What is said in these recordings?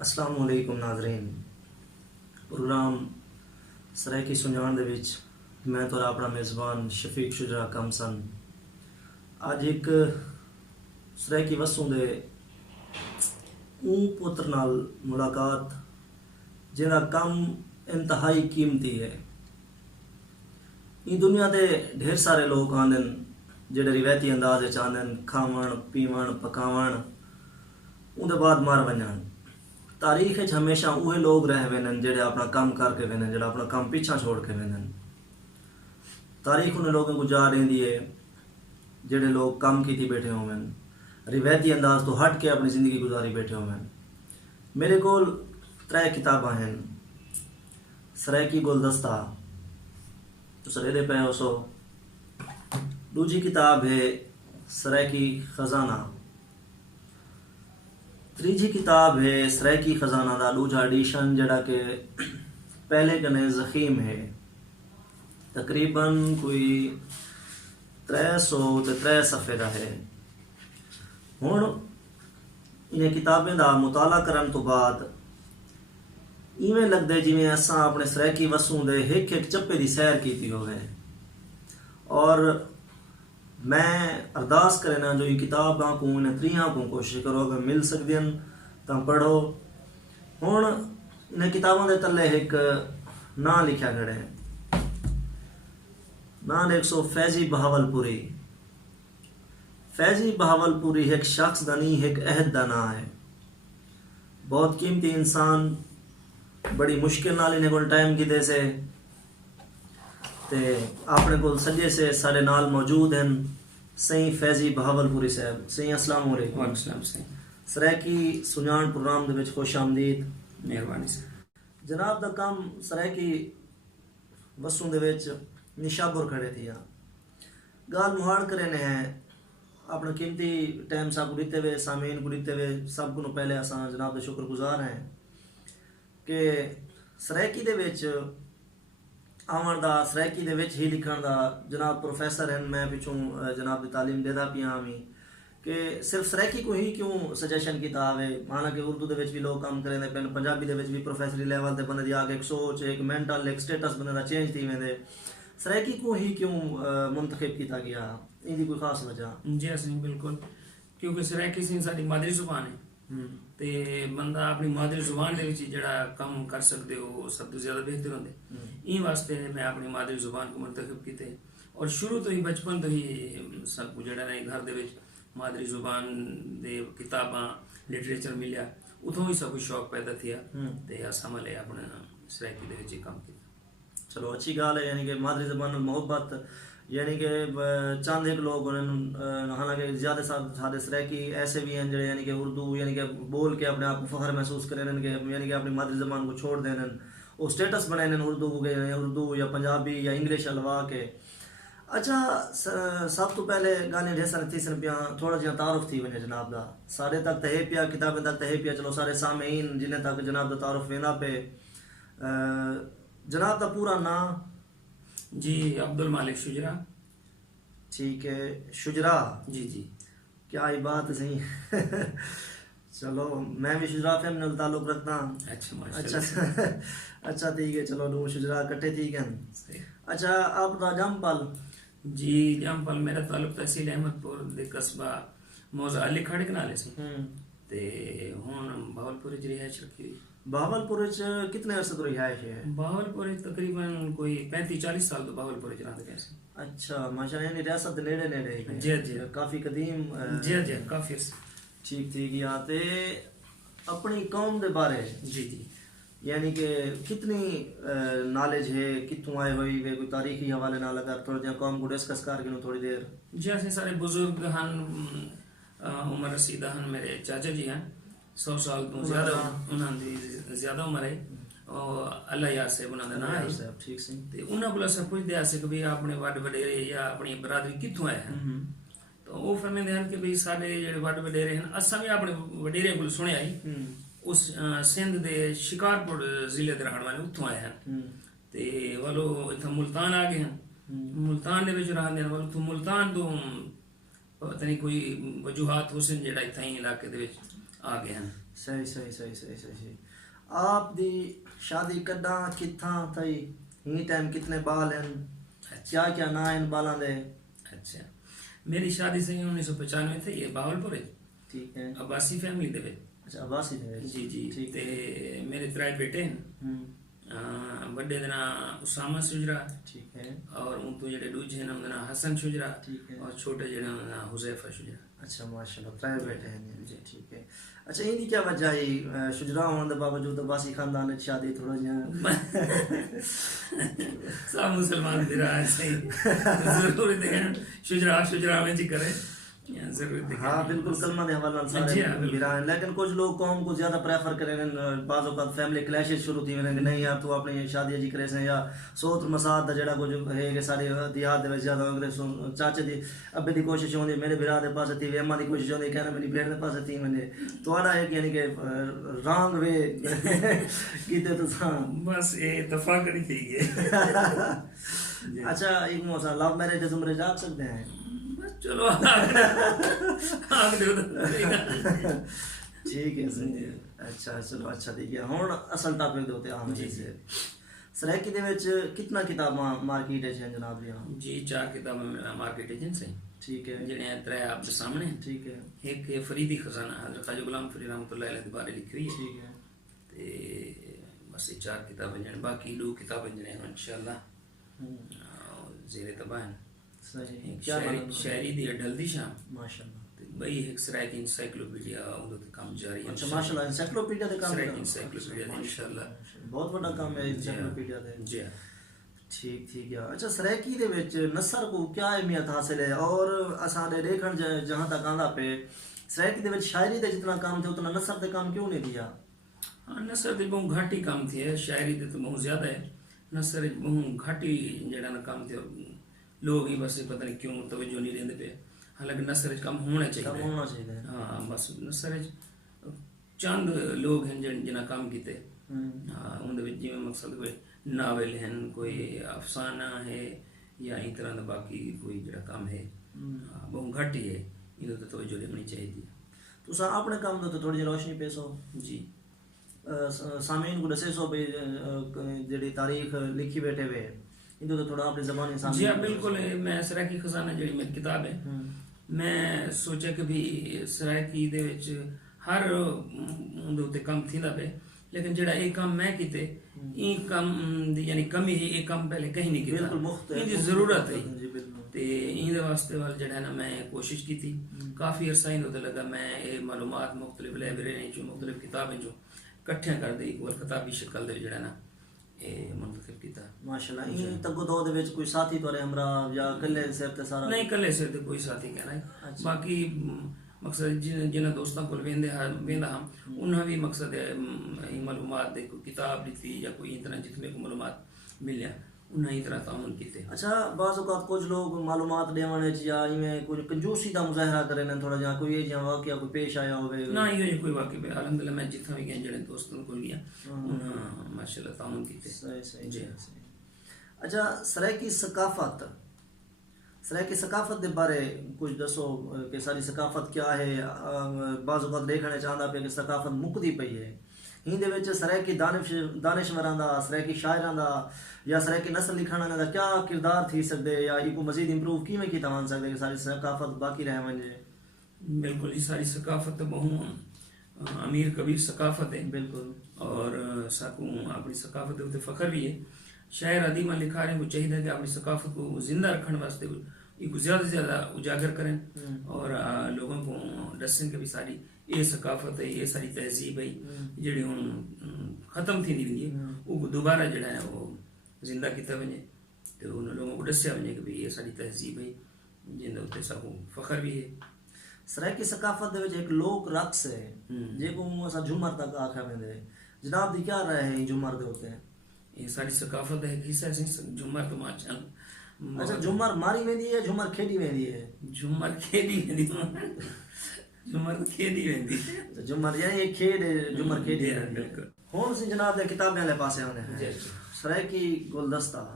السلام علیکم ناظرین، پروگرام سرائکی سنجان دے وچ میں تو اپنا میزبان شفیق شجرا کمسن اج ایک سرائکی وسوں دے اون پتر نال ملاقات جنہاں کم انتہائی قیمتی ہے۔ ان دنیا دے ڈھیر سارے لوگ آندن جڑے روایتی انداز وچ آندن کھاون پیون پکاون اون دے بعد مر ونجن۔ تاریخ ہمیشہ اوہے لوگ رہ وینن جڑے اپنا کام کر کے وینن، جڑا اپنا کام پیچھا چھوڑ کے وینن۔ تاریخ انہیں لوگوں کو جا دیندی ہے جڑے لوگ کام کیتی بیٹھے ہوئن، روایتی انداز تو ہٹ کے اپنی زندگی گزاری بیٹھے ہوئن۔ میرے کول 3 کتاباں ہیں۔ سرائکی گلدستہ تو سرے پہ ہو سو، دوجی کتاب ہے سرائکی خزانہ، تیجی کتاب ہے سرائکی خزانہ دا دوجا ایڈیشن جڑا کہ پہلے کنے زخیم ہے، تقریباً کوئی 303 صفحے دا ہے۔ ہن انہیں کتابیں دا مطالعہ کرن تو بعد ایویں لگدے جویں اساں اپنے سرائکی وسوں دے ایک ایک چپے دی سیر کیتی ہوئے، اور میں ارداس کرنا جو یہ کتاباں کو انہیں 3 کو کوشش کرو اگر مل سکتی ہیں تو پڑھو۔ ہن انہیں کتابوں دے تلے ایک نام لکھا گڑے، نام ایک سو فیضی بہاول پوری۔ فیضی بہاول پوری ایک شخص دا نہیں، ایک عہد دا نام ہے۔ بہت قیمتی انسان، بڑی مشکل نال انہیں کول ٹائم کی دے سے تے اپنے کو سجے سے سارے نال موجود ہیں سہیں فیضی بہاول پوری صاحب۔ سہیں السلام علیکم۔ وعلیکم السلام سہیں۔ سرائکی سنجان پروگرام دے وچ خوش آمدید۔ مہربانی سے جناب دا کام سرائکی وسوں دے وچ نشابر کھڑے تھیا گال مہاڑ کرے نے ہیں اپنا قیمتی ٹائم صاحب کو دیتے ہوئے، سامعین کو دیتے ہوئے سب کو پہلے اساں جناب دے شکر گزار ہیں کہ سرائکی دے وچ آمن دا، سرائکی دے وچ ہی لکھن دا جناب پروفیسر ہیں، میں پچھوں جناب دی تعلیم دے دا پیا ہمیں کہ صرف سرائکی کو ہی کیوں سجیشن کتاب ہے، حالانکہ اردو دے وچ بھی لوگ کام کریں دے، پنجابی دے وچ بھی پروفیسری لیول تے بندے دی آگے ایک سوچ، ایک مینٹل، ایک سٹیٹس بندے دا چینج تھی ویندے، سرائکی کو ہی کیوں منتخب کیتا گیا؟ ان دی کوئی خاص وجہ؟ جی سہیں بالکل، کیونکہ سرائکی سہیں ساری مادری زبان ہے تے بندہ اپنی مادری زبان دے وچ جڑا کام کر سکتے ہو سب تو زیادہ بہتر ہوندے۔ این واسطے میں اپنی مادری زبان کو منتخب کیتے، اور شروع تو ہی بچپن تو ہی سب کو جڑا نہیں گھر دے وچ مادری زبان دے کتاباں لٹریچر ملیا، اتوں ہی سب کو شوق پیدا تھیا تے اساں ملے اپنا سرائکی دے وچ کام کیتا۔ چلو اچھی گال ہے، یعنی کہ مادری زبان محبت، یعنی کہ چند ایک لوگ حالانکہ زیادہ سارے سرائکی ایسے بھی ہیں جڑے یعنی کہ اردو یعنی کہ بول کے اپنے آپ کو فخر محسوس کریں کہ یعنی کہ اپنی مادری زبان کو چھوڑ دیں، وہ اسٹیٹس بنائیں اردو کو، اردو یا پنجابی یا انگلش الوا کے۔ اچھا، سب تو پہلے گانے ڈھیر سارے تھی سن پیا، تھوڑا جہاں تعارف تھی وجہ جناب دا سارے تک تہے پیا، کتابیں تک تہے پیا، چلو سارے سامعین جنہیں تک جناب دا تعارف وینا پہ۔ جناب دا پورا نام؟ جی عبدالمالک شجرا۔ ٹھیک ہے، شجرا جی جی، کیا ہی بات صحیح۔ چلو میں بھی شجرا فیملی نال تعلق رکھتا ہوں۔ اچھا اچھا اچھا ٹھیک ہے، چلو دو شجرا کٹے ٹھیک ہیں۔ اچھا آپ کا جم پل؟ جی جم پل میرا تعلق تحصیل احمد پور دے قصبہ موضع علی کھڑے کنالے سے تے ہن بہاولپور وچ رہائش رکھی ہوئی۔ بہاولپور کتنے عرصے تو رہائش ہے؟ بہاولپور تقریباً کوئی 35-40 سال تو بہاولپور رہتے گئے سے۔ اچھا ماشاء اللہ، یعنی ریاست دے نیڑے نیڑے؟ جی جی، کافی قدیم۔ جی جی کافی عرصے۔ ٹھیک ٹھیک ہے۔ تے اپنی قوم دے بارے جی جی، یعنی کہ کتنی نالج ہے، کتوں آئے ہوئی وے، کوئی تاریخی حوالے نال اگر تھوڑا جہاں قوم کو ڈسکس کر کے تھوڑی دیر؟ جی ایسے سارے بزرگ ہن، عمر رسیدہ ہن، میرے چاچا جی ہیں 100 سال تو زیادہ، انہوں دی زیادہ عمر ہے، اور اللہ یار صاحب انہوں کا نام ہے۔ ٹھیک سی، تے انہوں کو سب پوچھتے ہیں کہ بھی اپنے وڈ وڈیرے یا اپنی برادری کتوں آئے ہیں، تو وہ فرمیندے ہیں کہ بھی سارے جڑے وڈ وڈیرے ہیں اساں بھی اپنے وڈیرے کو سنیا ہی، اس سندھ دے شکارپور ضلع دے رہن والے اتوں آئے ہیں تے والو اتھا ملتان آ گئے ہیں، ملتان دے وچ رہندے ہیں، والو تو ملتان تو پتہ نہیں کوئی وجوہات حسن جڑا اتھا ہی علاقے دے وچ آ گئے ہیں۔ صحیح آپ دی شادی کداں کتھاں تھئی ہی ٹائم کتنے بال ہیں کیا نا ہیں بالاں دے؟ اچھا میری شادی سے 1995 تھی یہ باولپور ہے ٹھیک ہے عباسی فیملی دے وچ اچھا عباسی دے وچ جی تے میرے 3 بیٹے ہیں بڑے دا نام اسامہ شجرا ٹھیک ہے اور ان تو جڑے دوجے ہیں انہاں دا نام حسن شجرا ٹھیک ہے اور چھوٹے جڑے انہاں دا نام حذیفہ شجرا اچھا ماشاءاللہ 3 بیٹے ہیں جی ٹھیک ہے اچھا ان کی کیا وجہ ہے شجرا ہونے دے باوجود عباسی خاندان وچ شادی تھوڑا جہا سب مسلمان بھی رہا ہے صحیح ضروری دیکھیں شجرا میں جی کرے ضرور دیکھیں ہاں بالکل کلمہ دے حوالے نال سارے گران لیکن کچھ لوگ قوم کو زیادہ پریفر کریں بعض اوقات فیملی کلیشز شروع تھی ویں کہ نہیں یار تو اپنی شادی جی کرے سے یا سوت مساد دا جڑا کچھ ہے کہ ساری دیہات دے وچ زیادہ انگریز چاچے دی ابے دی کوشش ہوندی میرے بھرا دے پاس تھی اما دی کوشش ہوندی کہنا میری بہن دے پاس تھی میں تہاڈا ہے یعنی کہ رانگ وے کیتے تو بس یہ اتفاق نہیں تھی گئے اچھا ایک موسا لو میرج زمرے جا سکتے ہیں چلو ٹھیک ہے اچھا چلو اچھا ٹھیک ہے ہن اصل ٹاپک دے اوتے آن سے سرائکی دے وچ کتنا کتاباں مارکیٹ وچ ہیں جناب جی 4 کتاباں مارکیٹ وچ ہیں ٹھیک ہے جڑے 3 آپ کے سامنے ٹھیک ہے ایک فریدی خزانہ حضرت خواجہ غلام فرید رحمۃ اللہ علیہ کے بارے لکھی ہوئی ہے ٹھیک ہے تے بس 4 کتابیں جن باقی 2 کتابیں جن انشاءاللہ زیر تباہ صحیح شاعری دی ڈل دی شام ماشاءاللہ بھائی ایک سرائکی انسائکلوپیڈیا اون تے کام جاری ہے اچھا ماشاءاللہ انسائکلوپیڈیا دے کام سرائکی انسائکلوپیڈیا انشاءاللہ بہت بڑا کام ہے انسائکلوپیڈیا دے جی ٹھیک ہے اچھا سرائکی دے وچ نثر کو کیا اہمیت حاصل ہے اور اساں دے دیکھن جہاں تک آندا پہ سرائکی دے وچ شاعری دے جتنا کام تھے اتنا نثر دے کام کیوں نہیں دیا؟ ہاں نثر دے بہت گھٹ ہی کام تھی ہے شاعری دے تو بہت زیادہ ہے نثر بہت گھٹ ہی جڑا نا کام تھے لوگ ہی بس پتہ نہیں کیوں توجہ نہیں دیندے پہ حالانکہ نثر کم ہونا چاہیے ہاں بس نثر چند لوگ ہیں جنہاں کام کیتے ہاں ان دے وچ جویں مقصد کوئی ناول ہیں کوئی افسانہ ہے یا اس طرح دا باقی کوئی جڑا کام ہے بہت گھٹ ہی ہے انہوں تے توجہ دینی چاہیے تساں اپنے کام دے تھوڑی روشنی پیسو جی سامعین کو دسے سو بھی جڑی تاریخ لکھی بیٹھے ہوئے اندو تو تھوڑا اپنی زبانی سامنے جی بالکل میں سرائکی خزانہ جڑی میری کتاب ہے میں سوچا کہ بھی سرائکی دے وچ ہر اندو تے کم تھیندا پہ لیکن جڑا ایک کام میں کیتے این کام دی یعنی کمی ہے ایک کام پہلے کہیں نہیں کیتا ان دی ضرورت ہے تے این دے واسطے وال جڑا ہے نا میں کوشش کی تھی کافی عرصہ ہی ہوتا لگا میں یہ معلومات مختلف لائبریری جو مختلف کتابیں جو کٹھیاں کر دی اور کتابی شکل دے جڑا نا منتخب کیتا ماشاءاللہ این تگو دو دے وچ کوئی ساتھی تورے ہمراہ یا کلے سر تے سارا نہیں کلے سر تے کوئی ساتھی کہنا ہے باقی مقصد جنہاں دوستاں کول ویندا ہم انہاں بھی مقصد معلومات دے کوئی کتاب لکھی یا کوئی اس طرح جتنے کو معلومات ملیا انہاں اس طرح تعاون کیتے اچھا بعض اوقات کچھ لوگ معلومات دیوان وچ یا ایویں کوئی کنجوسی دا مظاہرہ کرن تھوڑا جہا کوئی جہاں واقعہ کوئی پیش آیا ہوے نہ یہ کوئی واقعہ الحمدللہ میں جتھاں بھی گئے جڑے دوستوں کول گیا انہاں ماشاءاللہ تعاون کیتے صحیح اچھا سرائکی ثقافت دے بارے کچھ دسو کہ ساری ثقافت کیا ہے بعض اوقات دیکھنے چاہتا پہ کہ ثقافت مکدی پئی ہے ہندے وچ سرائکی دانشوراں دا سرائکی شاعراں دا یا سرائکی نثر لکھن والے دا کیا کردار تھی سکدے یا ایکو مزید امپروو کیویں کیتا وان سکدے کہ ساری ثقافت باقی رہ ونجے؟ بالکل یہ ساری ثقافت تو بہت امیر کبیر ثقافت ہے بالکل اور ساکوں اپنی ثقافت دے فخر بھی ہے شاعر ادیمہ لکھا رہے ہیں وہ چاہیے کہ اپنی ثقافت کو زندہ رکھنے واسطے کو زیادہ سے زیادہ اجاگر کریں اور لوگوں کو دسیں کہ بھی ساری یہ ثقافت ہے یہ ساری تہذیب ہے جڑی ہوں ختم تھی نہیں ہے وہ دوبارہ جڑا ہے وہ زندہ کیتا وجے تو ان لوگوں کو دسیا وجے کہ بھی یہ ساری تہذیب ہے جن دے اوتے ساکوں فخر بھی ہے سرائکی ثقافت دے وچ ایک لوک رقص ہے جے کو اسا جھومر تک آکھیا ویندے جناب دی کیا رائے ہے جھومر دے اوتے؟ یہ ساری ثقافت ہے حصہ سے جھومر تو ماشاء اچھا جھومر ماری ویندی ہے جھومر کھیڈی ویندی ہے؟ جھومر کھیڈی ویندی جھومر کھیڈی ویندی جھومر یعنی ایک کھیڈ جھومر کھیڈی ہے بالکل ہن سی جناب دے کتابیں والے پاسے آنے ہیں سرائکی گلدستہ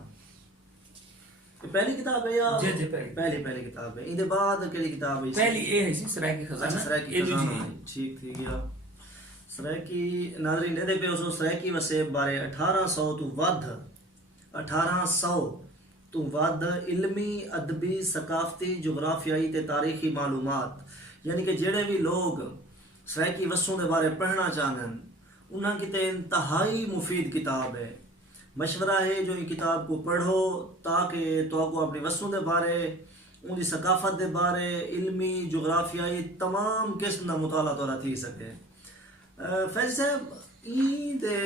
پہلی کتاب ہے یا جی پہلی کتاب ہے ان دے بعد کیڑی کتاب ہے؟ پہلی اے ہے سرائکی خزانہ سرائکی خزانہ ٹھیک تھی گیا سرائکی ناظرین دے پہ اسو سرائکی وسیب بارے 1800 تو ود علمی ادبی ثقافتی جغرافیائی تے تاریخی معلومات یعنی کہ جڑے بھی لوگ سرائکی وسوں دے بارے پڑھنا چاہن انہاں کی تے انتہائی مفید کتاب ہے. مشورہ ہے جو یہ کتاب کو پڑھو تاکہ تو کو اپنی وسوں دے بارے ان دی ثقافت دے بارے علمی جغرافیائی تمام قسم دا مطالعہ توڑا تھی سکے. فیض صاحب این دے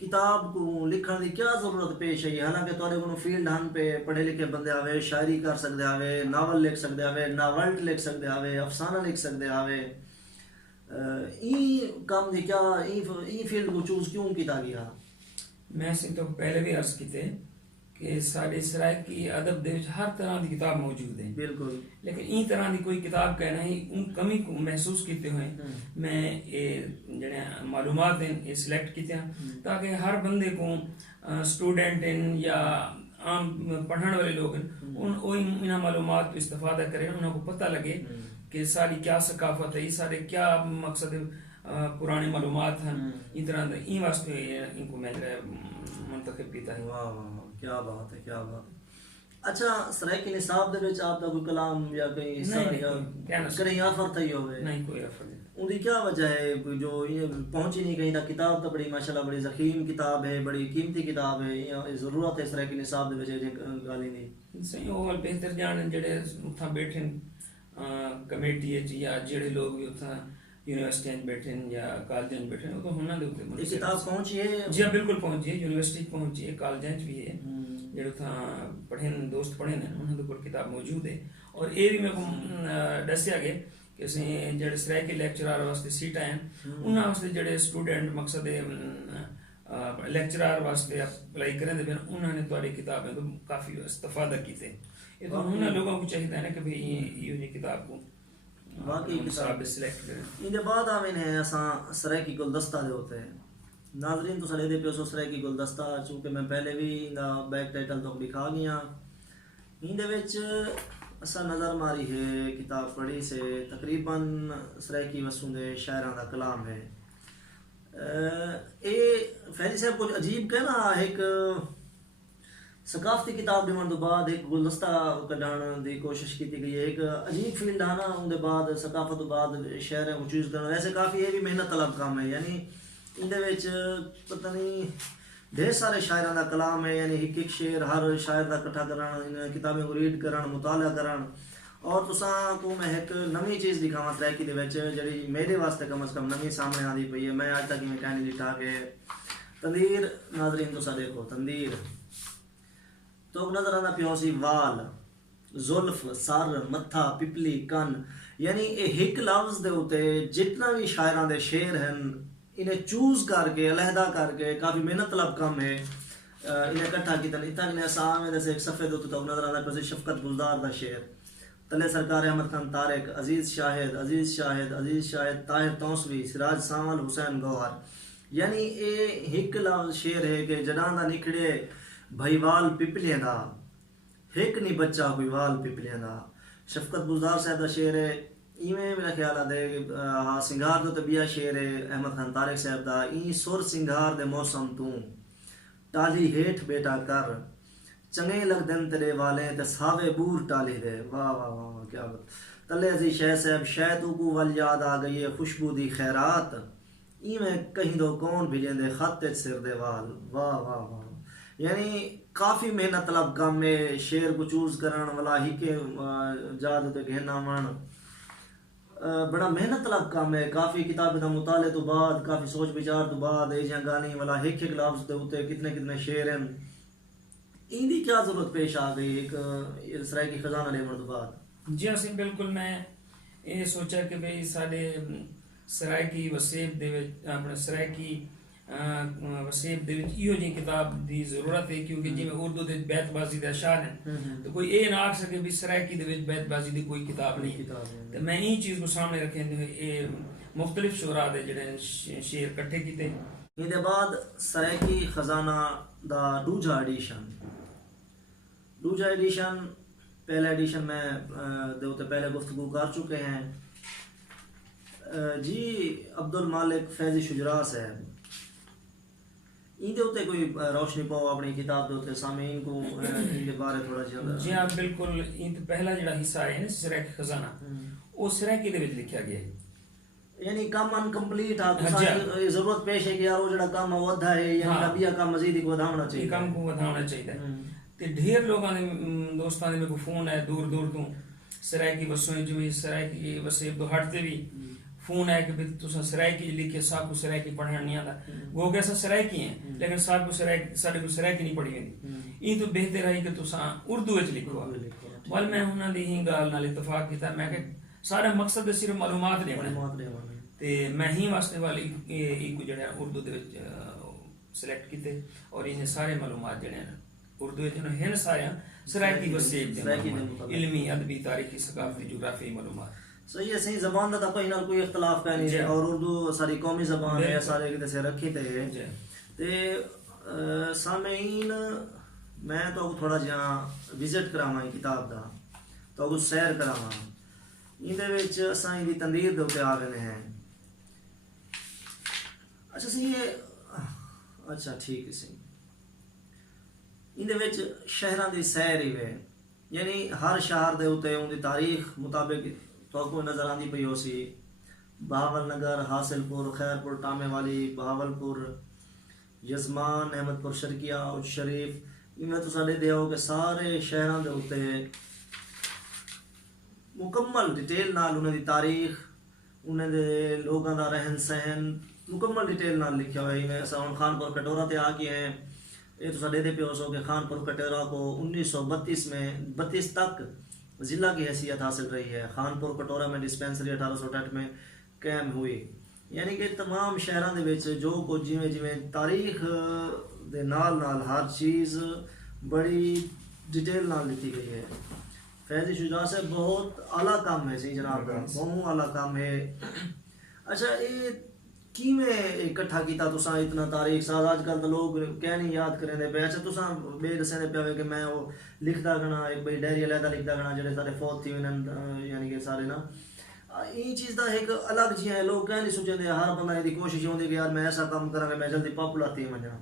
کتاب کو لکھن دی کیا ضرورت پیش ہے؟ حالانکہ تھوڑے کو فیلڈ ہن پہ پڑھے لکھے بندے آوے شاعری کر سکتے آوے ناول لکھ سکتے آوے ناولٹ لکھ سکتے آوے افسانہ لکھ سکتے آوے این کام دی کیا این فیلڈ کو چوز کیوں کیتا گیا؟ میں سے تو پہلے بھی عرض کیتے کہ سارے سرائکی ادب دے وچ ہر طرح دی کتاب موجود ہے بالکل لیکن این طرح دی کوئی کتاب کہنا ہی ان کمی کو محسوس کیتے ہوئے میں جڑے معلومات ہیں یہ سلیکٹ کیتے ہیں تاکہ ہر بندے کو اسٹوڈنٹ ہیں یا عام پڑھنے والے لوگ ہیں ان معلومات کو استفادہ کریں انہوں کو پتہ لگے کہ ساری کیا ثقافت ہے سارے کیا مقصد پرانے معلومات ہیں اس طرح این واسطے ان کو میں منتخب کیتا ہے. واہ واہ کیا بات ہے کیا بات ہے. اچھا سرائکی نصاب دے وچ آپ دا کوئی کلام یا کوئی حصہ کریں آفر تھی ہوئے؟ نہیں کوئی آفر نہیں. ان دی کیا وجہ ہے جو پہنچی نہیں کہیں تا کتاب تو بڑی ماشاءاللہ بڑی ضخیم کتاب ہے بڑی قیمتی کتاب ہے ضرورت ہے سرائکی نصاب دے وچ گالی نہیں صحیح وہ بہتر جان جڑے اتھا بیٹھے کمیٹی یا جڑے لوگ بھی اتھا یونیورسٹی بیٹھے یا کالج بیٹھے تو ہونا دے اوپر یہ کتاب پہنچی ہے؟ جی بالکل پہنچی ہے یونیورسٹی پہنچی ہے کالج بھی ہے جڑے اتھا پڑھن دوست پڑھے ہیں انہاں دے اوپر کتاب موجود ہے. اور یہ بھی میرے کو دسیا گیا کہ اسیں جڑے سرائکی لیکچرار واسطے سیٹاں ہیں انہاں واسطے جڑے اسٹوڈنٹ مقصد لیکچرار واسطے اپلائی کریں دے پھر انہوں نے تھوڑی کتابیں تو کافی استفادہ کیتے. یہ تو انہوں لوگوں کو چاہیے نا کہ بھئی یہ کتاب کو واقعی کتاب سلیکٹ کریں. ان دے بعد آویں ہیں اساں سرائکی گلدستہ دے ہوتے ہیں. ناظرین تو سڑے دے پیسو سرائکی گلدستہ چونکہ میں پہلے بھی دا بیک ٹائٹل تو دکھا گیا ان دے وچ اساں نظر ماری ہے کتاب پڑھی سے تقریباً سرائکی وسوں دے شاعراں دا کلام ہے. اے فیضی صاحب کچھ عجیب کہنا ایک ثقافتی کتاب دیون تو بعد ایک گلدستہ کڈھان دی کوشش کی گئی ہے. ایک عجیب فیلڈ ہے نا ان دے بعد ثقافت تو بعد شعر کو چوز کرنا ویسے کافی یہ بھی محنت طلب کام ہے. یعنی ان دے وچ پتہ نہیں ڈھیر سارے شاعراں دا کلام ہے یعنی ایک شعر ہر شاعر دا اکٹھا کرن کتابیں کو ریڈ کرن مطالعہ کرن. اور تساں کو میں ایک نویں چیز دکھاواں سرائکی دے وچ جڑی میرے واسطے کم از کم نویں سامنے آندی پئی ہے. میں اج تک میں کہانی لٹھا کے تندیر ناظرین تو سا دیکھو تندیر تو نظر آنا پیو سی وال زلف سر متھا پپلی کن یعنی یہ ایک لفظ دے ہوتے جتنا بھی شاعراں دے شعر ہیں انہیں چوز کر کے علیحدہ کر کے کافی محنت طلب کم ہے انہیں اکٹھا کیتا اتنا انہیں آسان ہے. جیسے ایک صفحے دے تو نظر آنا پیو سی شفقت گلزار دا شعر تلے سرکار احمد خان طارق عزیز شاہد عزیز شاہد عزیز شاہد طاہر توسوی سراج سانول حسین گوہر. یعنی یہ ایک لفظ شعر ہے کہ جنان دا نکھڑے بھائی وال پپلیاں دا ایک نہیں بچہ کوئی وال پپلیاں دا. شفقت گلزار صاحب دا شعر ہے ایویں میرا خیال ہے سنگار دا طبیعہ شعر ہے احمد خان طارق صاحب دا این سر سنگار دے موسم تو ٹالی ہیٹھ بیٹا کر چنگے لگ دن تیرے والے تے ساوے بور ٹالی دے. واہ واہ واہ کیا بات. تلے عزیز شہ صاحب شہ تو کو ول یاد آ گئی ہے خوشبو دی خیرات ایویں کہیں دو کون بھیجیں دے خط سر دے وال. واہ واہ واہ. یعنی کافی محنت طلب کام ہے شعر کو چوز کرن والا ہی کے جاد تے گھنا من بڑا محنت طلب کام ہے. کافی کتاب دا مطالعے تو بعد کافی سوچ بچار تو بعد ایجاں گانی والا ایک ایک لفظ دے اوتے کتنے کتنے شعر ہیں. ان دی کیا ضرورت پیش آ گئی ایک سرائکی خزانہ لیون تو بعد؟ جی ہاں بالکل میں یہ سوچا کہ بھئی سارے سرائکی وسیب دے اپنے سرائکی وسیب دے وچ ایہو جی کتاب دی ضرورت ہے کیونکہ جی میں اردو دے بیت بازی دے اشعار ہیں تو کوئی یہ نہ آکھ سکے بھی سرائکی دے وچ بیت بازی دی کوئی کتاب نہیں. تو میں این چیز کو سامنے رکھیں یہ مختلف شعراء دے جڑے شعر کٹھے کیتے. ان دے بعد سرائکی خزانہ دا دوجا ایڈیشن پہلا ایڈیشن میں دے پہلے گفتگو کر چکے ہیں. جی عبد المالک فیضی شجرا صاحب ان دے اتنے کوئی روشنی پاؤ اپنی کتاب دے اتنے سامعین کو ان دے بارے تھوڑا جہا. جی ہاں بالکل. ان پہلا جڑا حصہ ہے نا سرائکی خزانہ وہ سرائکی دے وچ لکھیا گیا ہے. یعنی کام انکمپلیٹ ہے ضرورت پیش ہے کہ یار وہ جڑا کام ودھا ہے یعنی نبیہ کا مزید ایک ودھاونا چاہیے کام کو ودھاونا چاہیے. تے ڈھیر لوگاں دے دوستاں دے میرے کو فون ہے دور دور تو سرائکی بسوں جو سرائکی وسیب تو ہٹ تے بھی فون ہے کہ تساں سرائکی لکھے سب کو سرائکی پڑھنا نہیں آتا. وہ کہ ایسا سرائکی ہیں لیکن سب کو سرائکی سارے کو سرائکی نہیں پڑھی ہوندی. یہ تو بہتر ہے کہ تساں اردو وچ لکھو. ول میں انہاں دی ہی گل نال اتفاق کیتا. میں کہ سارا مقصد صرف معلومات دینا تے میں ہی واسطے والی ایک جڑا اردو دے وچ سلیکٹ کیتے اور انہیں سارے معلومات جڑے ہیں اردو وچ ہیں سارے سرائکی وسیب علمی ادبی تاریخی ثقافتی جغرافی معلومات. صحیح ہے. صحیح زبان دا کوئی نہ کوئی اختلاف کا نہیں ہے اور اردو ساری قومی زبان ہے سارے کتے سے رکھی تے سامعین میں تو تھوڑا جہاں وزٹ کراواں کتاب دا تو سیر کراواں ان دے وچ اساں دی تندیر دے اوتے آ گئے ہیں. اچھا سی یہ اچھا ٹھیک ہے سی ان دے وچ شہراں دی سیر ہی ہے یعنی ہر شہر دے اوتے ان دی تاریخ مطابق تو کو نظر آندی پئی ہو سی. بہاول نگر حاصل پور خیر پور ٹامے والی بہاول پور یزمان احمد پور شرکیہ اچ شریف ان میں تو ساڈے دیو کہ سارے شہراں دے اوتے مکمل ڈیٹیل نال انہاں دی تاریخ انہاں دے لوگاں دا رہن سہن مکمل ڈیٹیل نال لکھا ہوا ہے. میں اساں خانپور کٹورا تے آ کے ہیں. یہ تو ساڈے دے پیو سو کہ خانپور کٹورا کو 1932 میں 32 تک ضلع کی حیثیت حاصل رہی ہے. خانپور کٹورا میں ڈسپینسری 1868 میں قائم ہوئی. یعنی کہ تمام شہراں دے وچ جو کچھ جویں جویں تاریخ دے نال نال ہر چیز بڑی ڈیٹیل نال لکھی گئی ہے. فیضی شجاع سے بہت اعلیٰ کام ہے سی جناب بہت اعلیٰ کام ہے. اچھا یہ کیویں اکٹھا کیتا تساں اتنا تاریخ ساز آج کل تو لوگ کہہ نہیں یاد کریں دے پے. اچھا تساں بے دسیں دے پیا کہ میں وہ لکھدا گنا ایک بھائی ڈائری علیحدہ لکھدا گنا جڑے سارے فوت تھی ہوئے یعنی کہ سارے نا یہ چیز دا ایک الگ جی ہے. لوگ کہہ نہیں سوچے دے ہر بندہ دی کوشش ہوندی کہ یار میں ایسا کام کراں گا میں جلدی پاپولر تھی ونجاں.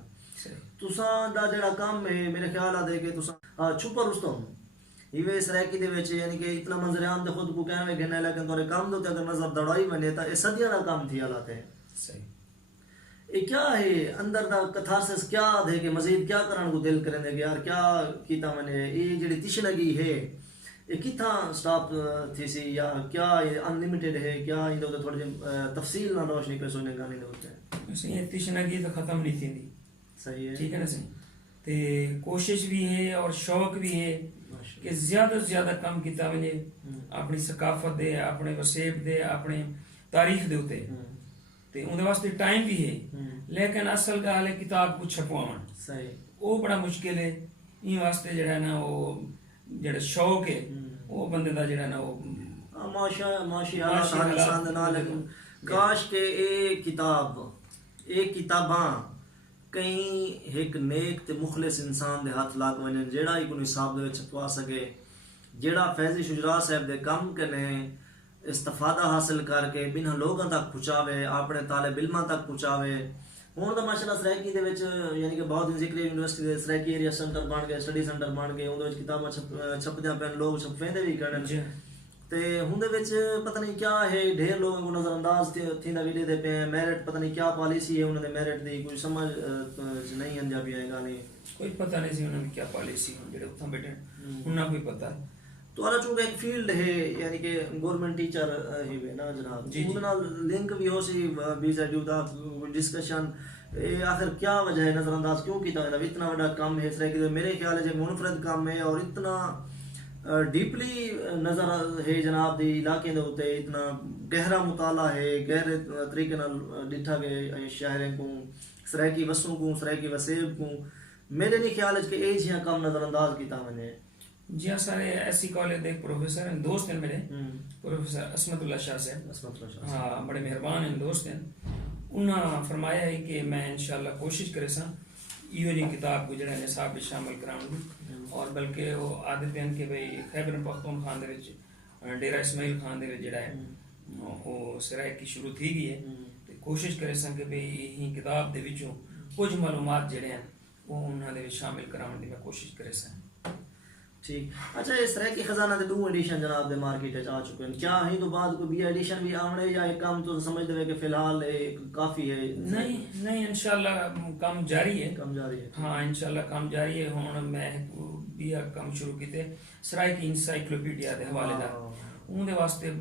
تساں دا جڑا کام ہے میرے خیال آ دے کہ تساں چھپا رستم یہ سرائکی دے وچ یعنی کہ اتنا منظر عام تے خود کو کہنے گھنے لیکن تورے کام دے اگر نظر دوڑائی بنے تا یہ صدیاں دا کام تھی حالات ہے. صحیح یہ کیا ہے اندر دا کتھارسس کیا دے کہ مزید کیا کرن کو دل کریں دے کہ یار کیا کیتا میں نے یہ جڑی تشنگی ہے یہ کتھاں سٹاپ تھی سی یا کیا یہ ان لمیٹڈ ہے کیا ان دے تھوڑی تفصیل نہ روشنی پہ سونے گانے دے ہوتے ہیں. یہ تشنگی تو ختم نہیں تھی. صحیح ہے ٹھیک ہے نا سی تے کوشش بھی ہے اور شوق بھی ہے کہ زیادہ سے زیادہ کام کیتا وجے اپنی ثقافت دے اپنے وسیب دے اپنے تاریخ دے ہوتے تے ان واسطے ٹائم بھی ہے لیکن اصل گل ہے کتاب کو چھپوانا. صحیح وہ بڑا مشکل ہے. ان واسطے جڑا ہے نا وہ جڑا شوق ہے وہ بندے دا جڑا نا وہ معاشی حالات ہر انسان دے نال لیکن کاش کہ ایک کتاباں کہیں ایک نیک تے مخلص انسان دے ہاتھ لاگ ونجن جیڑا ہی کوئی حساب دے چھپوا سکے جیڑا فیضی شجراء صاحب دے کام کنے استفادہ حاصل کر کے بنا لوگوں تک پہنچاوے اپنے طالب علماں تک پہنچاوے. ہوں تو ماشاء اللہ سرائکی دے وچ یعنی کہ بہت ذکر یونیورسٹی دے سرائکی ایریا سینٹر بن گئے اسٹڈی سینٹر بن گئے اندر کتاباں چھپدیاں پین لوگ چھپویں بھی کرن تے ہوں دے وچ پتہ نہیں کیا ہے ڈھیر لوگوں کو نظر انداز تھیندا ویڈیو دے پے میرٹ پتہ نہیں کیا پالیسی ہے انہاں دے میرٹ دی کوئی سمجھ نہیں آندا پیا ہے گانے کوئی پتہ نہیں سی انہاں دی کیا پالیسی ہن جڑے اتھاں بیٹھے انہاں کوئی پتہ تو آنا چونکہ ایک فیلڈ ہے یعنی کہ گورنمنٹ ٹیچر ہی ہے نا جناب ان نال لنک بھی ہو سی بی زیڈ یو دا ڈسکشن آخر کیا وجہ ہے نظر انداز کیوں کیتا ہے اتنا بڑا کام ہے اس طرح کہ میرے خیال ہے منفرد کام ہے اور اتنا ڈیپلی نظر ہے جناب دی علاقے دے ہوتے اتنا گہرا مطالعہ ہے گہرے طریقے نال ڈٹھا گئے شہریں کو سرائکی وسوں کو سرائکی وسیب کو میرے نہیں خیال ہے کہ یہ جہاں کام نظر انداز کیتا میں نے. جی ہاں سارے ایسی کالج دے پروفیسر ہیں دوست ہیں میرے پروفیسر عصمت اللہ شاہ صاحب ہاں بڑے مہربان ہیں دوست ہیں. انہاں فرمایا ہے کہ میں انشاءاللہ کوشش کرے سا یہ جی کتاب کو جڑا نصاب میں شامل کراؤں گی اور بلکہ وہ عادت ہیں کہ بھئی خیبر پختونخوا دے وچ ڈیرہ اسماعیل خان دے وچ جڑا ہے ਉਹ ਸਰਾਇਕੀ ਸ਼ੁਰੂ ਥੀ ਗਈ ਹੈ ਤੇ ਕੋਸ਼ਿਸ਼ ਕਰੇ ਸਾਂ ਕਿ ਭਈ ਇਹ ਕਿਤਾਬ ਦੇ ਵਿੱਚੋਂ ਕੁਝ ਮਾਲੂਮਾਤ ਜਿਹੜੇ ਹਨ ਉਹ ਉਹਨਾਂ ਦੇ ਵਿੱਚ ਸ਼ਾਮਿਲ ਕਰਾਉਣ ਦੀ ਮੈਂ ਕੋਸ਼ਿਸ਼ ਕਰੇ ਸਾਂ ٹھیک اچھا اس طرح کی خزانہ دے 2 ایڈیشن جناب دے مارکیٹ وچ آ چکے ہیں کیا ہی تو بعد کوئی بھی ایڈیشن بھی آونے یا ایک کام تو سمجھ دے کہ فی الحال کافی ہے نہیں انشاءاللہ کام جاری ہے کم جاری ہے ہاں انشاءاللہ کام جاری ہے ہن میں بھی کام شروع کیتے سرائکی انسائکلوپیڈیا دے حوالے دا اون دے واسطے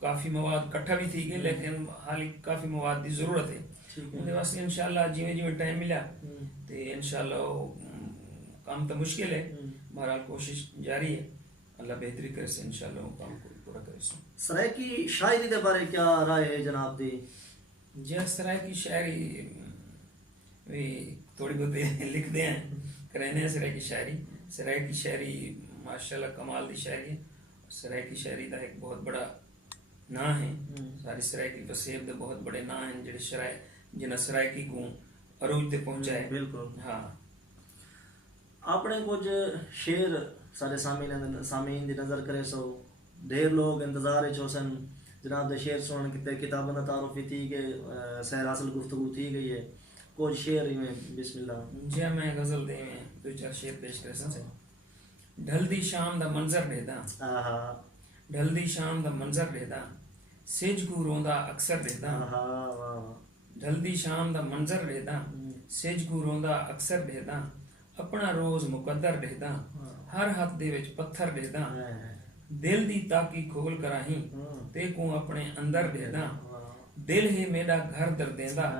کافی مواد اکٹھا بھی تھی گئے لیکن حالی کافی مواد دی ضرورت ہے اون دے واسطے انشاءاللہ جویں ٹائم ملا تے انشاءاللہ کام تو مشکل ہے بہرحال کوشش جاری ہے اللہ بہتری کرے سے انشاءاللہ وہ کام کو پورا کرے سے سرائکی شاعری دے بارے کیا رائے ہے جناب دی جی سرائکی شاعری بھی تھوڑی بہت لکھ دے ہیں کرینے ہیں سرائکی شاعری ماشاءاللہ کمال دی شاعری ہے سرائکی شاعری دا ایک بہت بڑا نا ہے ساری سرائکی وسیب دے بہت بڑے نا ہیں جڑے جنہ سرائکی کو عروج تے پہنچائے بالکل ہاں اپنے کچھ شعر سارے سامعین دی نظر کرے سو ڈھیر لوگ انتظار ہو سن جناب دے شعر سنن کتے کتابوں کا تعارف تھی کہ سیر حاصل گفتگو تھی گئی ہے کچھ شعر میں بسم اللہ جی میں غزل دے میں 2-4 شعر پیش کرے سن سے ڈھل دی شام دا منظر دیدا ڈھل دی شام دا منظر دیدا سج کو روندا اکثر دیدا ڈھل دی شام دا منظر دیدا سج کو روندا اکثر دیدا اپنا روز مقدر رہدا ہر ہاتھ دے وچ پتھر رہدا دل دی تاکی کھول کراہیں تے کو اپنے اندر رہدا دل ہے میرا گھر در دیندا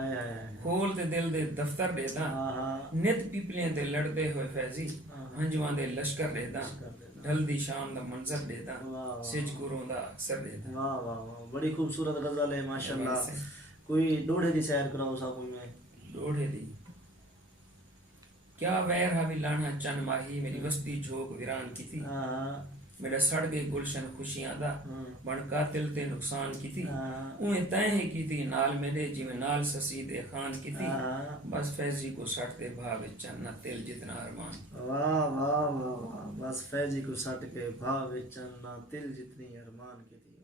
کھول تے دل دے دفتر رہدا نت پیپلیاں تے لڑدے ہوئے فیضی ہنجواں دے لشکر رہدا ڈھل دی شام دا منظر رہدا سج کو روندا اکثر رہدا واہ واہ واہ بڑی خوبصورت غزل ہے ماشاءاللہ کوئی ڈوڑے دی سیر کراؤ صاحب میں ڈوڑے دی کیا ویر ہا بھی لانا چن ماہی میری وستی جھوک ویران کی تھی میرا سڑ گئے گلشن خوشیاں دا بن قاتل تے نقصان کی تھی انہیں تہیں کی تھی نال میرے جی میں نال سسی دے خان کی تھی بس فیضی کو سٹ دے بھا وچن نہ تل جتنا ارمان واہ واہ واہ بس فیضی کو سٹ کے بھا وچن نہ تل جتنی ارمان کی تھی